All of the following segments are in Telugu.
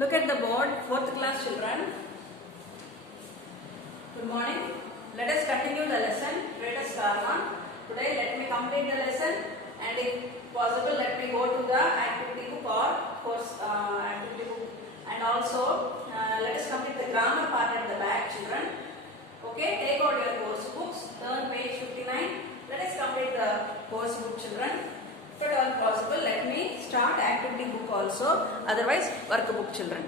Look at the board, 4th class children. Good morning. Let us continue the lesson. Let us start on. Today let me complete the lesson, and if possible let me go to the activity book or course activity book, and also let us complete the grammar part at the back, children. Okay, take out your course books, turn page 59. Let us complete the course book, children. If at all possible, let me start activity book also, otherwise workbook, children.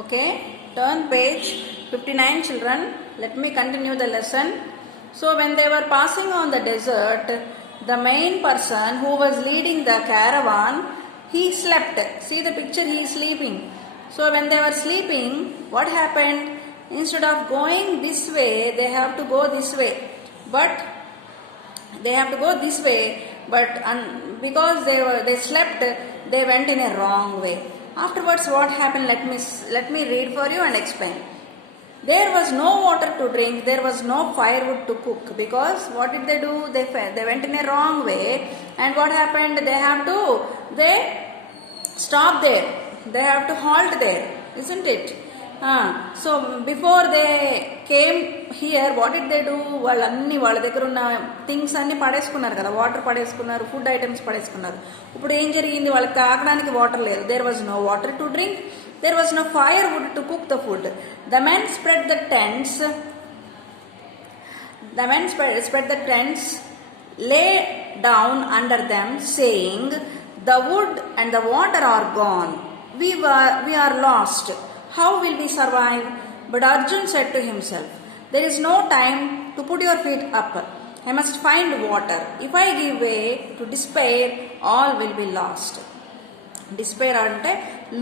Okay, turn page 59, children. Let me continue the lesson. So when they were passing on the desert, the main person who was leading the caravan, he slept. See the picture, he is sleeping. So when they were sleeping, what happened? Instead of going this way, they have to go this way. But because they slept, they went in a wrong way. Afterwards, what happened? Let me read for you and explain. There was no water to drink. There was no firewood to cook, because what did they do? They went in a wrong way, and what happened? They stopped there. They have to halt there, isn't it? So before they came here, what did they do? వాళ్ళ దగ్గర ఉన్న థింగ్స్ అన్ని పడేసుకున్నారు కదా, వాటర్ పడేసుకున్నారు, ఫుడ్ ఐటమ్స్ పడేసుకున్నారు. ఇప్పుడు ఏం జరిగింది? వాళ్ళకి తాగడానికి వాటర్ లేదు. There was no water to drink, there was no firewood to cook the food. The men spread the tents, lay down under them, saying, "The wood and the water are gone. We are lost. How will we survive?" But Arjun said to himself, "There is no time to put your feet up. I must find water. If I give way to despair, all will be lost." Despair అంటే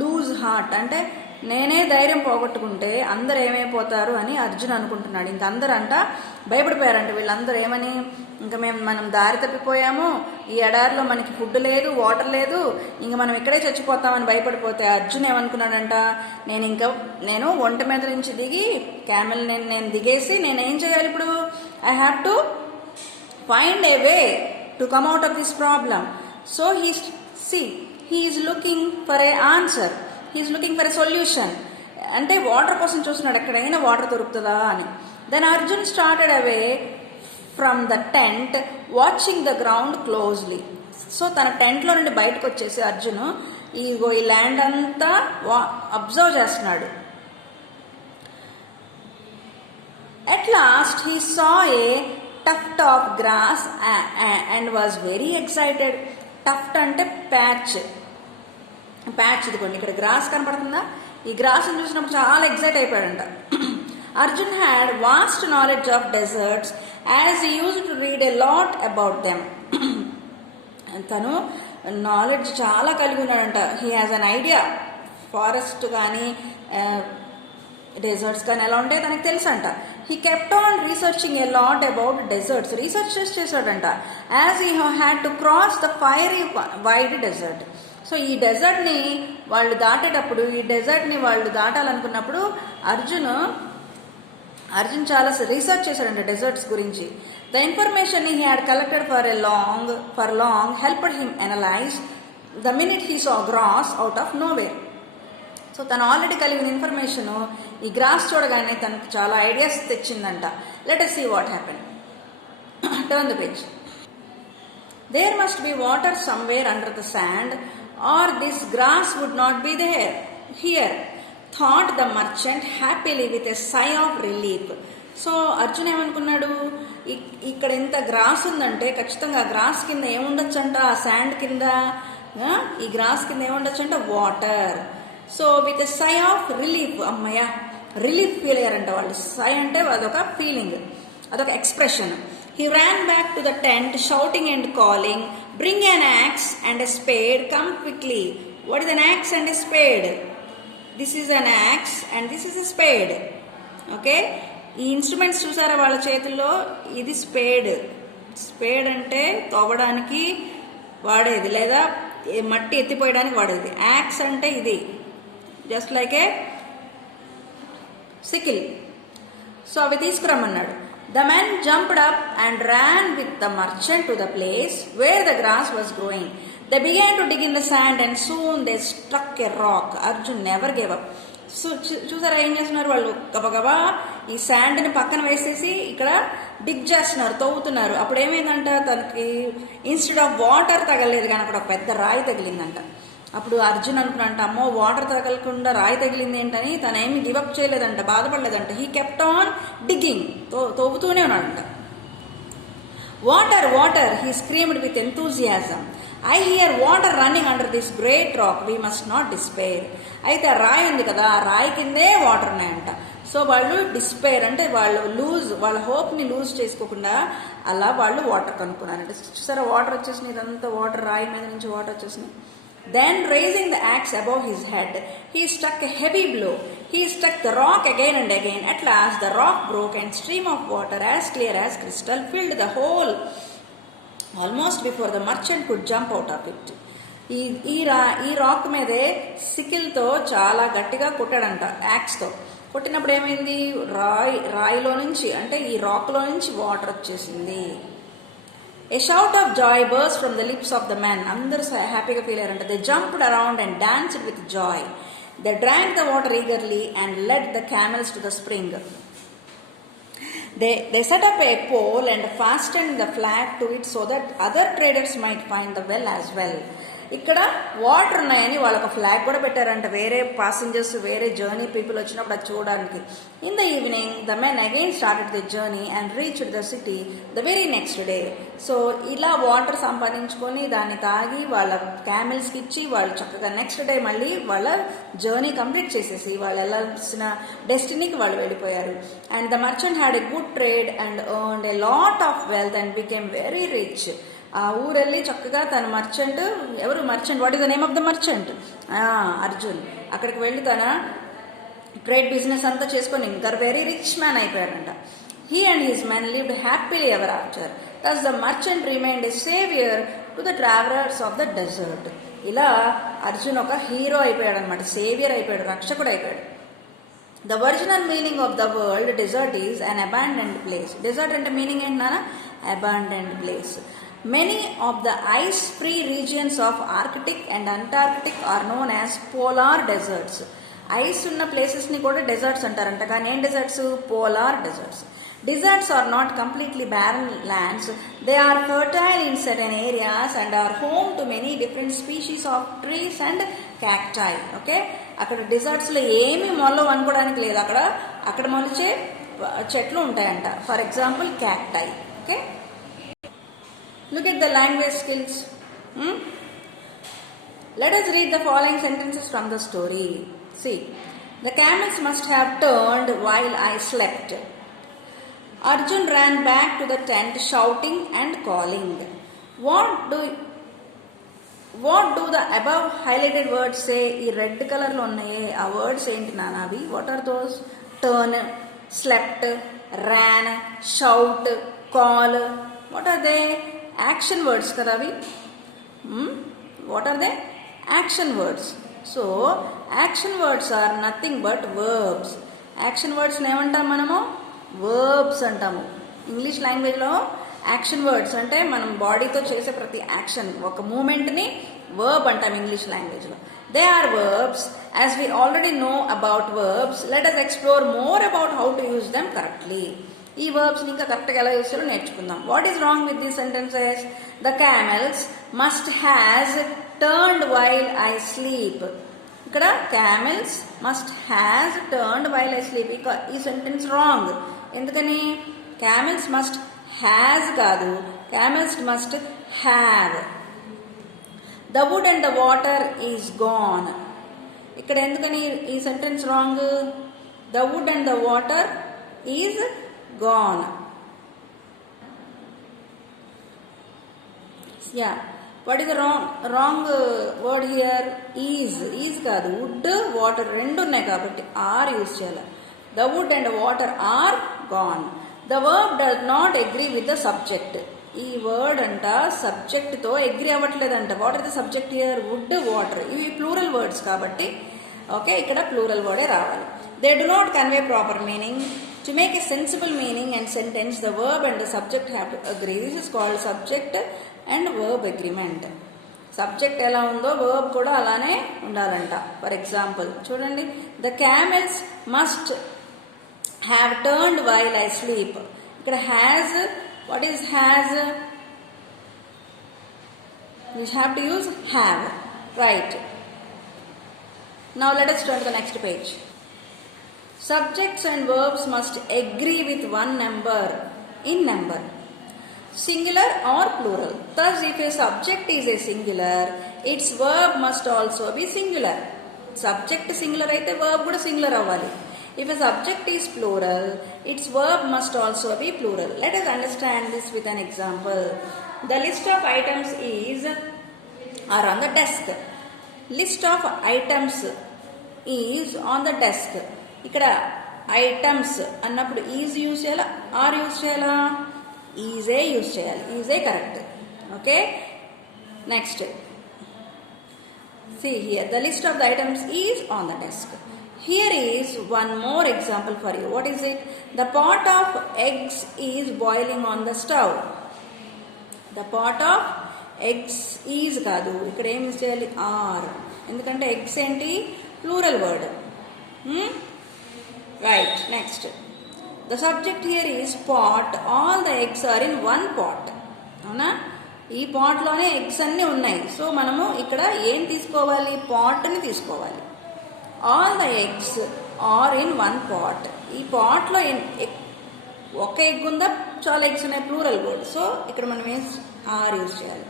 లూజ్ హార్ట్, అంటే నేనే ధైర్యం పోగొట్టుకుంటే అందరు ఏమైపోతారు అని అర్జున్ అనుకుంటున్నాడు. ఇంక అందరూ భయపడిపోయారంట. వీళ్ళందరూ ఏమని, ఇంకా మనం దారి తప్పిపోయాము, ఈ ఎడారిలో మనకి ఫుడ్ లేదు, వాటర్ లేదు, ఇంక మనం ఇక్కడే చచ్చిపోతామని భయపడిపోతే అర్జున్ ఏమనుకున్నాడంట, నేను ఒంటి మీద నుంచి దిగి క్యామెల్ నేను దిగేసి నేనేం చేయాలి ఇప్పుడు? I have to find a way to come out of this problem. So he is looking for a answer. He is looking for a solution. అంటే వాటర్ కోసం చూస్తున్నాడు, ఎక్కడైనా వాటర్ దొరుకుతుందా అని. Then Arjun started away from the tent, watching the ground closely. So తన టెంట్లో నుండి బయటకు వచ్చేసి అర్జున్ ఈ ల్యాండ్ అంతా అబ్జర్వ్ చేస్తున్నాడు. At last he saw a tuft of grass and was very excited. టఫ్ట్ అంటే ప్యాచ్ ఇదిగోండి, ఇక్కడ గ్రాస్ కనపడుతుందా? ఈ గ్రాస్ని చూసినప్పుడు చాలా ఎక్సైట్ అయిపోయాడంట. Arjun had vast knowledge of deserts as he use to read a lot about them. తను నాలెడ్జ్ చాలా కలిగి ఉన్నాడంట. He has an idea. Forest కానీ డెజర్ట్స్ కానీ ఎలా ఉంటాయి తనకు తెలుసు అంట. He kept on researching a lot about deserts. Research చేశాడంట. As he had to cross the fiery wide desert. So ఈ డెజర్ట్ని వాళ్ళు దాటాలనుకున్నప్పుడు అర్జున్ చాలా రీసెర్చ్ చేశాడంట డెజర్ట్స్ గురించి. The information he had collected for long helped him analyse the minute he saw grass out of nowhere. So తను ఆల్రెడీ కలిగిన ఇన్ఫర్మేషన్ ఈ గ్రాస్ చూడగానే తనకు చాలా ఐడియాస్ తెచ్చిందంట. Let us see what happened. Turn the page. There must be water somewhere under the sand, or this grass would not be here, thought the merchant happily with a sigh of relief. So Arjun ఏమనుకున్నాడు, ఇక్కడ ఎంత గ్రాస్ ఉందంటే ఖచ్చితంగా గ్రాస్ కింద ఏముండొచ్చంట, ఆ శాండ్ కింద, ఈ గ్రాస్ కింద ఏముండొచ్చంట, water. So with a sigh of relief, అమ్మయ్య రిలీఫ్ ఫీల్ అయ్యారంట వాళ్ళు. సై అంటే అదొక ఫీలింగ్, అదొక expression. He ran back to the tent, shouting and calling, "Bring an axe and a spade, come quickly." What is an axe and a spade? This is an axe and this is a spade. Okay? ఈ ఇన్స్ట్రుమెంట్స్ చూసారా వాళ్ళ చేతుల్లో? ఇది స్పేడ్ అంటే తవ్వడానికి వాడేది, లేదా మట్టి ఎత్తిపోయడానికి వాడేది. యాక్స్ అంటే ఇది, జస్ట్ లైక్ ఏ సికిల్. సో అవి తీసుకురమ్మన్నాడు. The men jumped up and ran with the merchant to the place where the grass was growing. They began to dig in the sand and soon they struck a rock. Arjun never gave up. So చూసారా ఏం చేస్తున్నారు వాళ్ళు, గబగబా ఈ శాండ్ని పక్కన వేసేసి ఇక్కడ డిగ్ చేస్తున్నారు, తవ్వుతున్నారు. అప్పుడు ఏమైందంట, తనకి ఇన్స్టెడ్ ఆఫ్ వాటర్ తగలేదు కానీ అక్కడ ఒక పెద్ద రాయి తగిలిందంట. అప్పుడు అర్జున్ అనుకున్నంట, అమ్మో వాటర్ తగలకుండా రాయి తగిలింది ఏంటని తను ఏమి గివప్ చేయలేదంట, బాధపడలేదంట. హీ కెప్ట్ ఆన్ డిగ్గింగ్, తవ్వుతూనే ఉన్నాడంట. Water water, he screamed with enthusiasm. I hear water running under this great rock, we must not despair. అయితే ఆ రాయి ఉంది కదా, ఆ రాయి కిందే వాటర్ ఉన్నాయంట. సో వాళ్ళు డిస్పైర్ అంటే వాళ్ళ హోప్ని లూజ్ చేసుకోకుండా అలా వాళ్ళు వాటర్ కనుక్కున్నారంటే. చూసారా వాటర్ వచ్చేసినాయి, ఇదంతా వాటర్, రాయి మీద నుంచి వాటర్ వచ్చేసినాయి. Then raising the axe above his head, he struck a heavy blow. He struck the rock again and again. At last the rock broke and stream of water as clear as crystal filled the hole almost before the merchant could jump out of it. ఈ రాక్ మీదే సికిల్తో చాలా గట్టిగా కొట్టాడంట, యాక్స్తో. కొట్టినప్పుడు ఏమైంది, రాయిలో నుంచి అంటే ఈ రాక్లో నుంచి వాటర్ వచ్చేసింది. A shout of joy burst from the lips of the men. అందరూ హ్యాపీగా feel అయ్యారంట. They jumped around and danced with joy. They drank the water eagerly and led the camels to the spring. They set up a pole and fastened the flag to it so that other traders might find the well as well. ఇక్కడ వాటర్ ఉన్నాయని వాళ్ళకు ఫ్లాగ్ కూడా పెట్టారంట, వేరే పాసెంజర్స్ వేరే జర్నీ పీపుల్ వచ్చినప్పుడు అది చూడడానికి. In the evening the men again started the journey and reached the city the very next day. So ఇలా వాటర్ సంపాదించుకొని దాన్ని తాగి వాళ్ళ క్యామెల్స్కి ఇచ్చి వాళ్ళు చక్కగా నెక్స్ట్ డే మళ్ళీ వాళ్ళ జర్నీ కంప్లీట్ చేసేసి వాళ్ళు వెళ్ళాల్సిన డెస్టినీకి వాళ్ళు వెళ్ళిపోయారు. And the merchant had a good trade and earned a lot of wealth and became very rich. ఆ ఊరెళ్ళి చక్కగా తన మర్చెంట్, ఎవరు merchant, what is the name of the merchant, Arjun. అక్కడికి వెళ్ళి తన ట్రేడ్ బిజినెస్ అంతా చేసుకొని ఇంకా వెరీ రిచ్ మ్యాన్ అయిపోయాడంట. He and his men lived happily ever after. Thus the merchant remained a saviour to the travellers of the desert. ఇలా అర్జున్ ఒక హీరో అయిపోయాడు అనమాట, సేవియర్ అయిపోయాడు, రక్షకుడు అయిపోయాడు. The original meaning of the word desert is an abandoned place. Desert అంటే మీనింగ్ ఏంటన్నా, abandoned place. Many of the ice-free regions of Arctic and Antarctic are known as polar deserts. Ice ఉన్న ప్లేసెస్ని కూడా డెజర్ట్స్ అంటారంట, కానీ ఏం deserts, polar deserts. Deserts are not completely barren lands. They are fertile in certain areas and are home to many different species of trees and cacti. Okay, అక్కడ డిజర్ట్స్లో ఏమీ మొలవు అనుకోవడానికి లేదు, అక్కడ మొలిచే చెట్లు ఉంటాయంట. For example cacti. Okay, look at the language skills. Let us read the following sentences from the story. See, the camels must have turned while I slept. Arjun ran back to the tent shouting and calling. What do the above highlighted words say? ఈ రెడ్ కలర్లో ఉన్నాయి ఆ వర్డ్స్ ఏంటి నాన్న అవి? What are those? Turn, slept, ran, shout, call. What are they? Action words కదా అవి. What are they? Action words. So action words are nothing but verbs. Action వర్డ్స్ని ఏమంటాం మనము? వర్బ్స్ అంటాము. ఇంగ్లీష్ లాంగ్వేజ్లో యాక్షన్ వర్డ్స్ అంటే మనం బాడీతో చేసే ప్రతి యాక్షన్, ఒక మూమెంట్ని వర్బ్ అంటాం ఇంగ్లీష్ లాంగ్వేజ్లో. They are verbs. As we already know about verbs, let us explore more about how to use them correctly. ఈ వర్బ్స్ని ఇంకా కరెక్ట్గా ఎలా యూజ్ చేయాలో నేర్చుకుందాం. What is wrong with these sentences? The camels must has turned while I sleep. ఇక్కడ camels must has turned while I sleep. ఈ సెంటెన్స్ రాంగ్. ఎందుకని? క్యామెల్స్ మస్ట్ హ్యాజ్ కాదు, camels must have. The wood and the water is gone. ఇక్కడ ఎందుకని ఈ sentence wrong? The wood and the water is gone. Yeah, what is the wrong word here? Is కాదు, wood, water రెండు ఉన్నాయి కాబట్టి ఆర్ యూజ్ చేయాలి. The wood and water are gone. The verb does not agree with the subject. ఈ వర్డ్ అంట సబ్జెక్ట్తో అగ్రీ అవ్వట్లేదంట. What are the subject here? Wood, water. ఇవి ప్లూరల్ వర్డ్స్ కాబట్టి ఓకే, ఇక్కడ ప్లూరల్ వర్డే రావాలి. They do not convey proper meaning. To make a sensible meaning and sentence, the verb and the subject have to agree. This is called subject and verb agreement. Subject ఎలా ఉందో వర్బ్ కూడా అలానే ఉండాలంట. ఫర్ ఎగ్జాంపుల్ చూడండి, the camels must have turned while I sleep. ఇక్కడ has, what is has? We have to use have, right? Now let us turn to the next page. Subjects and verbs must agree with one number in number, singular or plural. Thus, if a subject is a singular, its verb must also be singular. Subject singular aithe verb kuda singular avvali. If a subject is plural, its verb must also be plural. Let us understand this with an example. The list of items are on the desk. List of items is on the desk. ఇక్కడ ఐటమ్స్ అన్నప్పుడు ఈజ్ యూజ్ చేయాలా, ఆర్ యూజ్ చేయాలా? ఈజే యూజ్ చేయాలి. EJ correct. Okay, next see here, the list of the items is on the desk. Here is one more example for you. What is it? The pot of eggs is boiling on the stove. The pot of eggs is కాదు, ఇక్కడ ఏం యూజ్ చేయాలి? ఆర్. ఎందుకంటే ఎగ్స్ ఏంటి? Plural word. Right, next the subject here is pot. All the eggs are in one pot. అవునా? ఈ పాట్లోనే ఎగ్స్ అన్నీ ఉన్నాయి. సో మనము ఇక్కడ ఏం తీసుకోవాలి? పాట్ని తీసుకోవాలి. All the eggs are in one pot. ఈ పాట్లో ఒక ఎగ్ ఉందా, చాలా ఎగ్స్ ఉన్నాయి, ప్లూరల్ వర్డ్. సో ఇక్కడ మనం ఏం ఆర్ యూజ్ చేయాలి.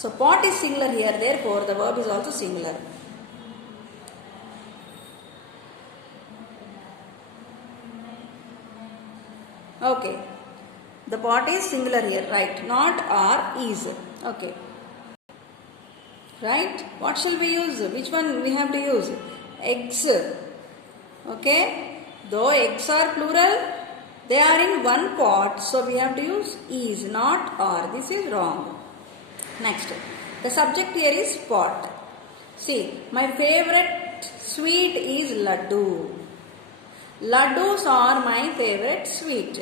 So pot is singular here, therefore the verb is also singular. Okay, the pot is singular here, right? Not are, is. Okay, right? What shall we use? Which one we have to use? Eggs. Okay, though eggs are plural, they are in one pot, so we have to use is, not are. This is wrong. Next, the subject here is pot. See, my favorite sweet is laddu. Laddus are my favorite sweet.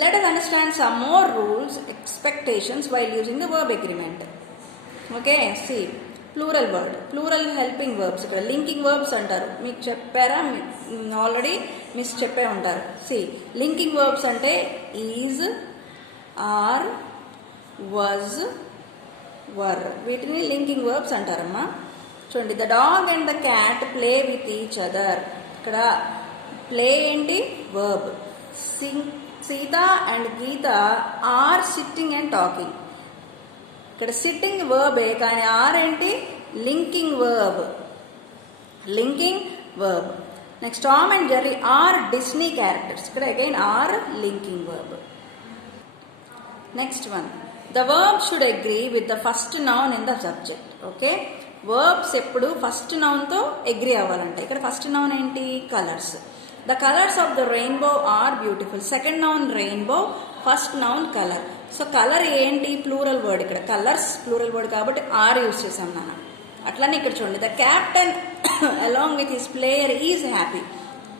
Let us understand some more rules, expectations while using the verb agreement. Okay, see, plural word, plural helping verbs, ఇక్కడ linking verbs అంటారు. మీకు చెప్పారా? ఆల్రెడీ మిస్ చెప్పే ఉంటారు. See, linking verbs అంటే is, are, was, were. వీటిని linking verbs అంటారమ్మా. చూడండి, the dog and the cat play with each other. ఇక్కడ ప్లే ఏంటి? Verb. Sita and Gita are sitting and talking. ఇక్కడ సిట్టింగ్ వర్బే, కానీ ఆర్ ఏంటి? Linking verb. Linking verb. Next, Tom and Jerry are Disney characters. ఇక్కడ again are linking verb. Next one, the verb should agree with the first noun in the subject. Okay, verbs ఎప్పుడు ఫస్ట్ నౌన్తో అగ్రీ అవ్వాలంటే ఇక్కడ ఫస్ట్ నౌన్ ఏంటి? Colours. The colours of the rainbow are beautiful. Second noun rainbow, first noun colour. So colour ఏంటి? Plural word. ఇక్కడ కలర్స్ ప్లూరల్ వర్డ్ కాబట్టి ఆర్ యూజ్ చేసాం నాన్న. అట్లానే ఇక్కడ చూడండి, the captain along with his player is happy.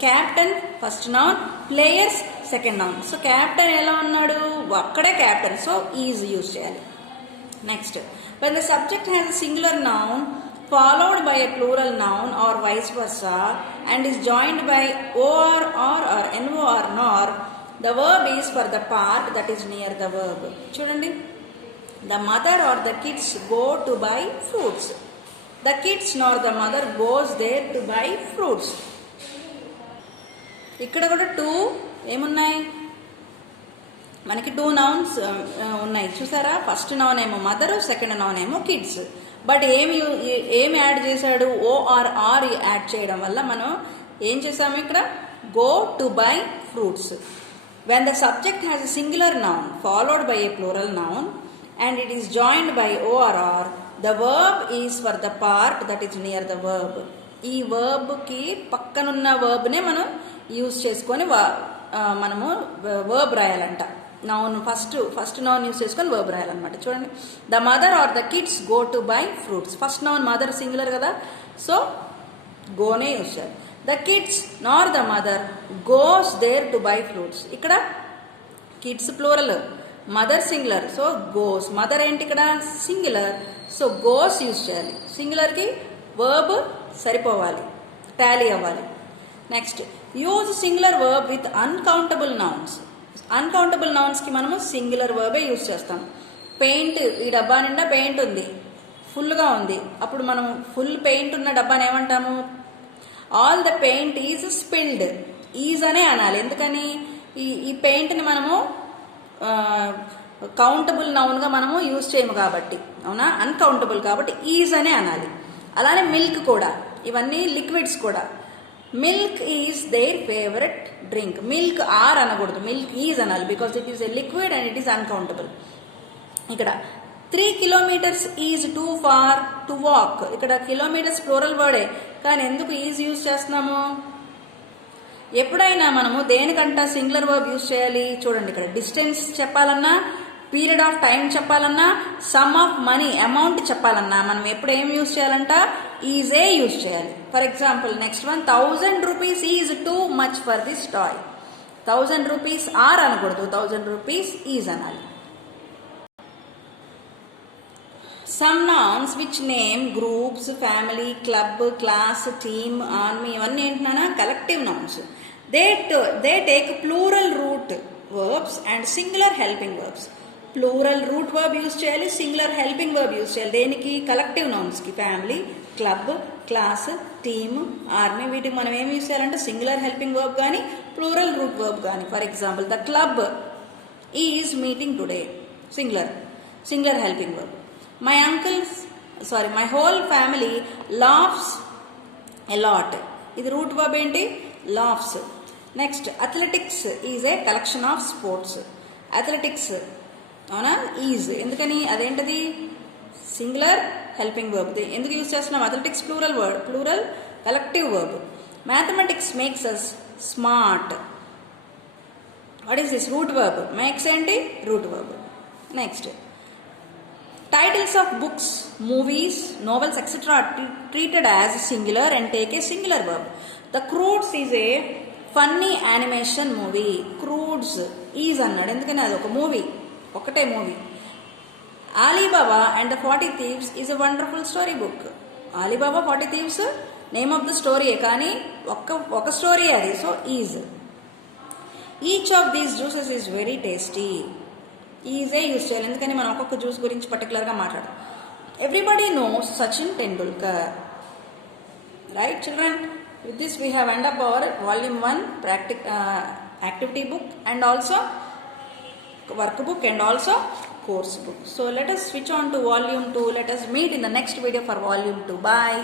Captain first noun, players second noun. So captain ఎలా ఉన్నాడు? అక్కడే క్యాప్టెన్, సో ఈజ్ యూజ్ చేయాలి. Next, when the subject has a singular noun followed by a plural noun or vice versa and is joined by or no or nor, the verb is for the part that is near the verb. చూడండి, the mother or the kids go to buy fruits. The kids nor the mother goes there to buy fruits. ఇక్కడ కూడా టూ ఏమున్నాయి మనకి? టూ నౌన్స్ ఉన్నాయి చూసారా? ఫస్ట్ నౌన్ ఏమో మదర్, సెకండ్ నౌన్ ఏమో కిడ్స్. బట్ ఏమి యాడ్ చేశాడు? ఓఆర్ ఆర్ యాడ్ చేయడం వల్ల మనం ఏం చేసాము ఇక్కడ? Go to buy fruits. When the subject has a singular noun followed by a plural noun and it is joined by OR or, the verb is for the part that is near the verb. ఈ వర్బ్కి పక్కనున్న వర్బ్నే మనం యూజ్ చేసుకొని మనము వర్బ్ రాయాలంట. నౌన్ ఫస్ట్ నౌన్ యూజ్ చేసుకొని వర్బ్ రాయాలన్నమాట. చూడండి, the mother or the kids go to buy fruits. First noun mother singular కదా, సో గోనే యూజ్ చేయాలి. The kids nor the mother goes there to buy fruits. ఇక్కడ kids plural, mother singular, so goes. Mother ఏంటి ఇక్కడ సింగులర్, సో గోస్ యూజ్ చేయాలి. సింగులర్కి వర్బ్ సరిపోవాలి, టాలీ అవ్వాలి. Next use singular verb with uncountable nouns. Uncountable నౌన్స్కి మనము సింగులర్ వర్బే యూజ్ చేస్తాం. పెయింట్, ఈ డబ్బా నిండా పెయింట్ ఉంది, ఫుల్గా ఉంది, అప్పుడు మనం ఫుల్ పెయింట్ ఉన్న డబ్బాని ఏమంటాము? All the paint is spilled. Is అనే అనాలి, ఎందుకని ఈ పెయింట్ని మనము కౌంటబుల్ నౌన్గా మనము యూజ్ చేయము కాబట్టి, అవునా? అన్కౌంటబుల్ కాబట్టి ఈజ్ అనే అనాలి. అలానే మిల్క్ కూడా, ఇవన్నీ లిక్విడ్స్ కూడా. Milk is their favourite drink. Milk are అనకూడదు, మిల్క్ ఈజ్ అనాలి, because it is a liquid and it is uncountable. ఇక్కడ 3 kilometers is too far to walk. ఇక్కడ కిలోమీటర్స్ ప్లూరల్ వర్డే, కానీ ఎందుకు ఈజ్ యూజ్ చేస్తున్నాము? ఎప్పుడైనా మనము దేనికంట సింగులర్ వర్బ్ యూజ్ చేయాలి? చూడండి, ఇక్కడ డిస్టెన్స్ చెప్పాలన్నా, పీరియడ్ ఆఫ్ టైం చెప్పాలన్నా, సమ్ ఆఫ్ మనీ అమౌంట్ చెప్పాలన్నా మనం ఎప్పుడు ఏం యూజ్ చేయాలంట? ఈజే యూజ్ చేయాలి. For example next one, 1000 rupees is too much for this toy. 1000 rupees are అనకూడదు, 1000 rupees ఈజ్ అనాలి. Some nouns which name groups, family, club, class, team, army, ఇవన్నీ ఏంటన్నా collective nouns. They take plural root verbs and singular helping verbs. Plural root verb use చేయాలి, సింగులర్ హెల్పింగ్ వర్బ్ యూజ్ చేయాలి. దేనికి? కలెక్టివ్ నౌన్స్కి. Family, club, class, team, army, వీటికి మనం ఏం యూజ్ చేయాలంటే సింగులర్ హెల్పింగ్ వర్బ్ కానీ ప్లూరల్ రూట్ వర్బ్ కానీ. For example the club is meeting today, singular helping verb. My whole family laughs a lot. ఇది రూట్ వర్బ్ ఏంటి? Laughs. Next athletics is a collection of sports. Athletics, అవునా? ఈజ్, ఎందుకని? అదేంటది? Singular helping verb. ఎందుకు యూజ్ చేస్తున్నాం? Athletics plural collective verb. Mathematics makes us smart. What is this? Root verb. Makes ఏంటి? Root verb. Next titles of books, movies, novels, etc. are treated as singular and take a singular verb. The Croods is a funny animation movie. Croods is అన్నాడు, ఎందుకని అది ఒక మూవీ, ఒకటే movie. Alibaba and the 40 Thieves is a wonderful story book. Alibaba 40 Thieves name of the story, కానీ ఒక స్టోరీ అది, so is. Each of these juices is very tasty. EJ use చేయాలి, ఎందుకని మనం ఒక్కొక్క జ్యూస్ గురించి పర్టికులర్గా మాట్లాడతాం. Everybody knows Sachin Tendulkar. Right children, with this we have end up hour volume 1 activity book and also workbook and also course book. So let us switch on to volume 2. Let us meet in the next video for volume 2. Bye.